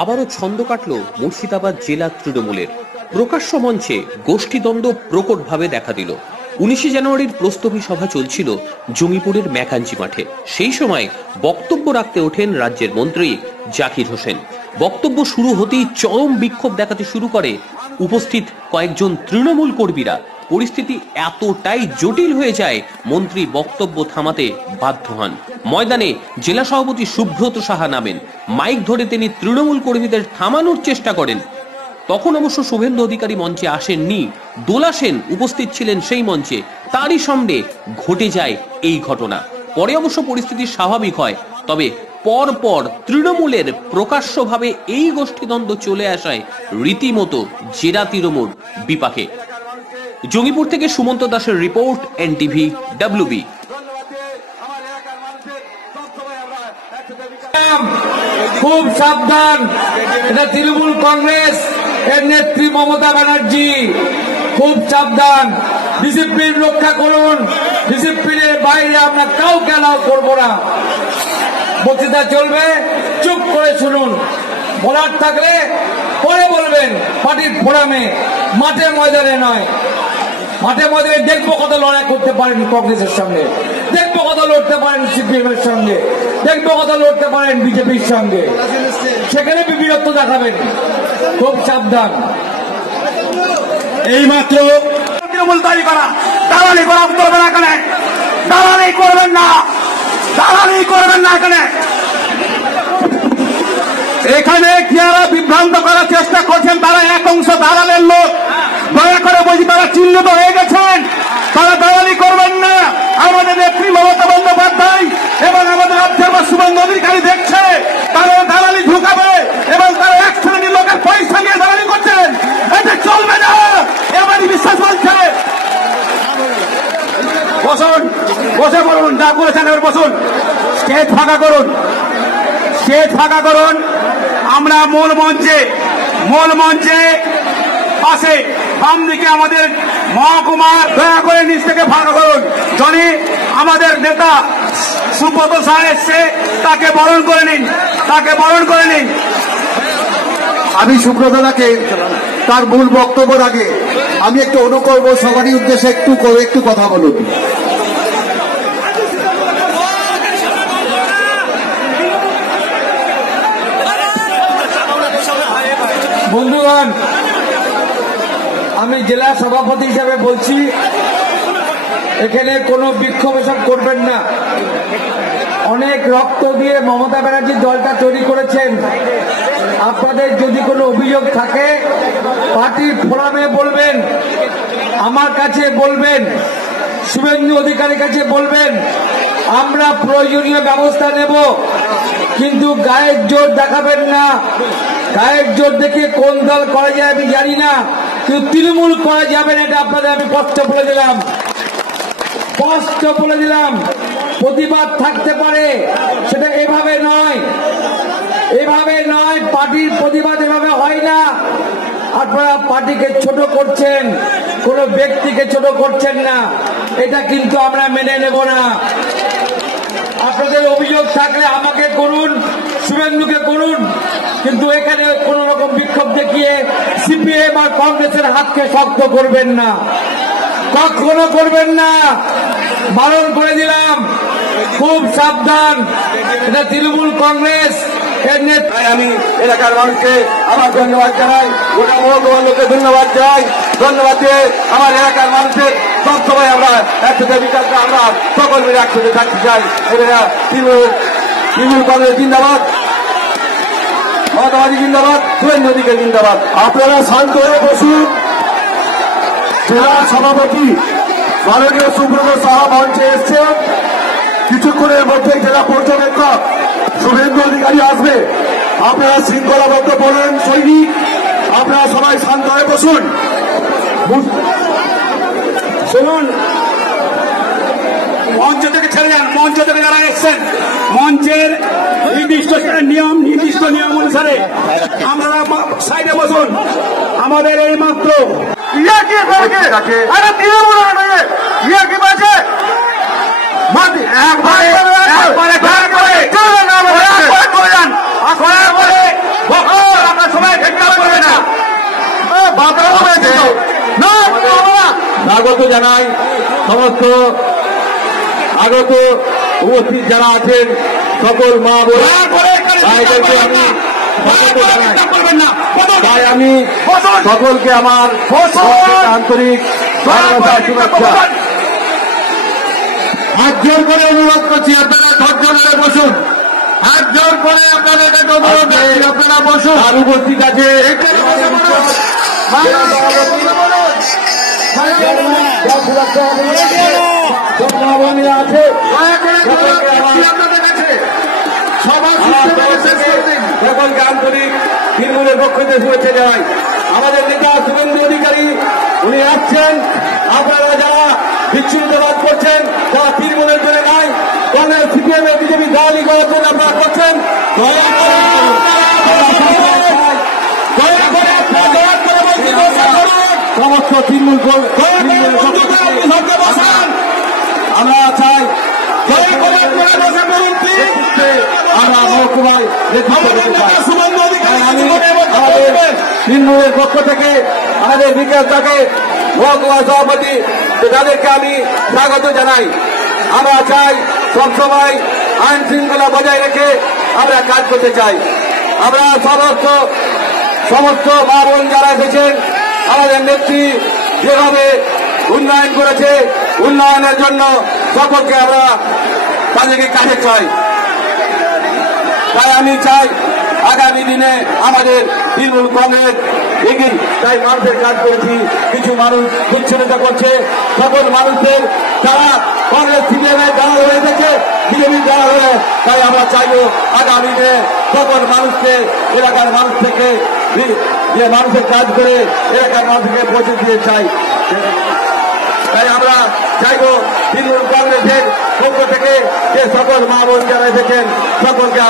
আবারও ছন্দ কাটল মুর্শিদাবাদ জেলা তৃণমূলের। প্রকাশ্য মঞ্চে গোষ্ঠীদ্বন্দ্ব প্রকটভাবে দেখা দিল। 19 জানুয়ারির প্রস্তুতি সভা চলছিল জঙ্গিপুরের ম্যাকাঞ্জি মাঠে। সেই সময় বক্তব্য রাখতে ওঠেন রাজ্যের মন্ত্রী জাকির হোসেন। বক্তব্য শুরু হতেই চরম বিক্ষোভ দেখাতে শুরু করে উপস্থিত কয়েকজন তৃণমূল কর্মীরা। পরিস্থিতি এতটাই জটিল হয়ে যায়, মন্ত্রী বক্তব্য থামাতে বাধ্য হন। ময়দানে জেলা সভাপতি সুব্রত সাহা নামেন। মাইক ধরে তিনি তৃণমূল কর্মীদের থামানোর চেষ্টা করেন। তখন অবশ্য শুভেন্দু অধিকারী মঞ্চে আসেননি, দোলা সেন উপস্থিত ছিলেন সেই মঞ্চে। তারই সামনে ঘটে যায় এই ঘটনা। পরে অবশ্য পরিস্থিতি স্বাভাবিক হয়, তবে পরপর তৃণমূলের প্রকাশ্যভাবে এই গোষ্ঠীদ্বন্দ্ব চলে আসায় রীতিমতো জেলা তৃণমূল বিপাকে। জঙ্গিপুর থেকে সুমন্ত দাসের রিপোর্ট, এনটিভি WB। খুব সাবধান, এটা তৃণমূল কংগ্রেস এর নেত্রী মমতা ব্যানার্জি। খুব সাবধান, ডিসিপ্লিন রক্ষা করুন। ডিসিপ্লিনের বাইরে আমরা কাউকে অ্যালাউ করবো না। বক্তৃতা চলবে, চুপ করে শুনুন। বলার থাকলে পরে বলবেন, পার্টির ফোরামে, মাঠে ময়দানে নয়। মাঠে ময়দানে দেখবো কত লড়াই করতে পারেন কংগ্রেসের সঙ্গে, দেখবো কত লড়তে পারেন সিপিএম এর সঙ্গে, দেখবো কত লড়তে পারেন বিজেপির সঙ্গে। সেখানে বীরত্ব দেখাবেন। খুব সাবধান। এইমাত্র তৃণমূল তৈরি করা, দালালি করা করবে না এখানে, দালালি করবেন না, দালালি করবেন না এখানে। এখানে যারা বিভ্রান্ত করার চেষ্টা করছেন তারা এক অংশ দালালের লোক। দয়া করে বলছি, তারা চিহ্নিত হয়ে গেছেন, তারা দালালি করবেন না। আমাদের নেত্রী মমতা বন্দ্যোপাধ্যায় এবং আমাদের রাজ্যের শুভেন্দু অধিকারী দেখছে তারা দালালি ঢুকাবে এবং তারা এক শ্রেণীর লোকের পয়সা নিয়ে দালালি করছেন। এটা চলবে না, এবারই বিশ্বাস বলছে। বসুন, বসে পড়ুন, যা করেছেন এবার বসুন। স্টেজ ফাঁকা করুন, স্টেজ ফাঁকা করুন। আমরা মূল মঞ্চে পাশে বাম দিকে আমাদের মহকুমার, দয়া করে নিচ থেকে ফাঁকা করুন। যদি আমাদের নেতা সুব্রত সাহা এসছে, তাকে বরণ করে নিন, তাকে বরণ করে নিন। আমি সুব্রত দাকে তার মূল বক্তব্যের আগে আমি একটু অনুকরব, সবারই উদ্দেশ্যে একটু কথা বলুন। বন্ধুগণ, আমি জেলা সভাপতি হিসেবে বলছি, এখানে কোনো বিক্ষোভ এসব করবেন না। অনেক রক্ত দিয়ে মমতা ব্যানার্জি দলটা তৈরি করেছেন। আপনাদের যদি কোনো অভিযোগ থাকে পার্টির ফোরামে বলবেন, আমার কাছে বলবেন, শুভেন্দু অধিকারীর কাছে বলবেন। আমরা প্রয়োজনীয় ব্যবস্থা নেব, কিন্তু গায়ের জোর দেখাবেন না। গায়ের জোর দেখে কোন দল করা যায় আমি জানি না, কিন্তু তৃণমূল করা যাবে না, এটা আপনাদের আমি স্পষ্ট বলে দিলাম, স্পষ্ট বলে দিলাম। প্রতিবাদ থাকতে পারে, সেটা এভাবে নয়, এভাবে নয়। পার্টির প্রতিবাদ এভাবে হয় না। আপনারা পার্টিকে ছোট করছেন, কোন ব্যক্তিকে ছোট করছেন না, এটা কিন্তু আমরা মেনে নেব না। আপনাদের অভিযোগ থাকলে আমাকে করুন, শুভেন্দুকে করুন, কিন্তু এখানে কোন রকম বিক্ষোভ দেখিয়ে সিপিএম আর কংগ্রেসের হাতকে শক্ত করবেন না, কখনো করবেন না। বারণ করে দিলাম, খুব সাবধান, এটা তৃণমূল কংগ্রেস এর নেতা। আমি এলাকার মানুষকে আমার ধন্যবাদ জানাই, গোটা মহকুমার লোককে ধন্যবাদ জানাই। ধন্যবাদ দিয়ে আমার এলাকার মানুষের সবসময় আমরা একসাথে বিকাশে আমরা সকল মিলে একসাথে থাকতে চাই। এটা তৃণমূল কংগ্রেস জিন্দাবাদ, মমতাবাদী জিন্দাবাদ, শুভেন্দু অধিকারী জিন্দাবাদ। আপনারা শান্ত হয়ে বসুন। জেলা সভাপতি মাননীয় সুব্রত সাহা মঞ্চে এসছেন। কিছুক্ষণের মধ্যে জেলা পর্যবেক্ষক শুভেন্দু অধিকারী আসবে। আপনারা শৃঙ্খলাবদ্ধ বলেন সৈনিক, আপনারা সবাই শান্ত হয়ে বসুন। শুনুন, মঞ্চ থেকে ছেড়ে যান, মঞ্চ থেকে যারা এসছেন মঞ্চের নির্দিষ্ট নিয়ম অনুসারে আমরা সাইডে বসুন। আমাদের এই মাত্র একবারে জানাই সমস্ত আগত উপস্থিত যারা আছেন সকল মা বোন ভাইদেরকে আমি স্বাগত জানাই। তাই আমি সকলকে আমার আন্তরিক ভালোবাসা শুভেচ্ছা। হাত জোর করে অনুরোধ করছি, আপনারা ধৈর্য ধরে বসুন। হাত জোর করে আপনাদের কাছে অনুরোধ করছি, আপনারা বসুন। আর উপস্থিত আছে সকলকে আন্তরিক তৃণমূলের পক্ষ থেকে শুভেচ্ছা জানাই। আমাদের নেতা শুভেন্দু অধিকারী উনি আসছেন। আপনারা যারা বিচ্ছিন্নতাবাদ করছেন, যারা তৃণমূলের জন্য নাই, কংগ্রেস সিপিএম বিজেপি দালালি করার জন্য আপনারা করছেন, দয়া করে সমস্ত তৃণমূল আমরা চাই আমরা মহকুমায় তৃণমূলের পক্ষ থেকে আমাদের বিকাশ তাকে মহকুমা সভাপতি, তাদেরকে আমি স্বাগত জানাই। আমরা চাই সবসময় আইন শৃঙ্খলা বজায় রেখে আমরা কাজ করতে চাই। আমরা সমস্ত মা বোন যারা এসেছেন, আমাদের নেত্রী যেভাবে উন্নয়ন করেছে, উন্নয়নের জন্য সকলকে আমরা তাদেরকে কাছে চাই। তাই আমি চাই আগামী দিনে আমাদের তৃণমূল কংগ্রেস এগিয়ে তাই মানুষের কাজ করেছি। কিছু মানুষ বিচ্ছিন্নতা করছে, সকল মানুষদের যারা কংগ্রেস সিপিএমের দালাল হয়ে থেকে বিজেপি দালাল হয়ে, তাই আমরা চাইব আগামী দিনে সকল মানুষকে এলাকার মানুষ থেকে যে মানুষের কাজ করে এলাকার মানুষকে পৌঁছে দিয়ে চাই। তাই আমরা চাইব তৃণমূল কংগ্রেসের পক্ষ থেকে যে সকল মা বোন যারা এসেছেন সকলকে